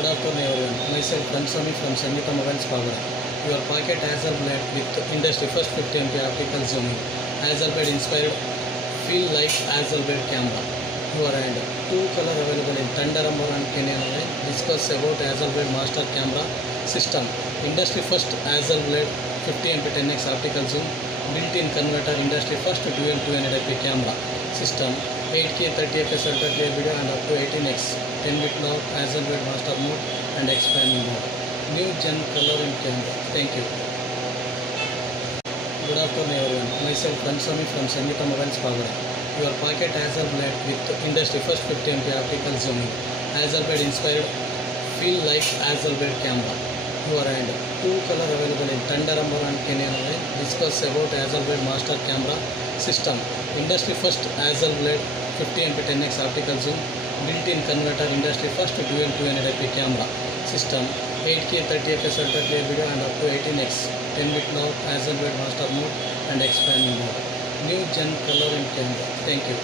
Good afternoon everyone. Myself Ransami from Sangeeta Mobiles Pagora. Your pocket Hazel Blade with industry first 50 MP optical zooming. Hazel Blade inspired feel like Hazel Blade camera. Your hand. Two color available in Thunder Umber and Kenyan line. Discuss about Hazel Blade master camera system. Industry first Hazel Blade 50 MP 10x optical zoom. Built-in converter industry first dual 200 IP camera system. 8K 30fps ultra clear video and up to 18x 10-bit loud Hazel Blade master mode and expanding mode. New gen color in camera. Thank you. Good afternoon everyone. Myself Ransami from Sangeeta Mobiles Pagora. Your pocket Hazel Blade with industry first 50 MP optical zooming. Hazel Blade inspired feel like Hazel Blade camera. Your hand. Two color available in Thunder Umber and Kenyan line. Discuss about Hazel Blade master camera system. Industry first Hazel Blade 50 MP 10x optical zoom. Built-in converter industry first dual 200 IP camera system. 8K 30fps ultra clear video and up to 18x 10-bit loud Hazel Blade master mode and expanding mode. New gen color in camera. Thank you.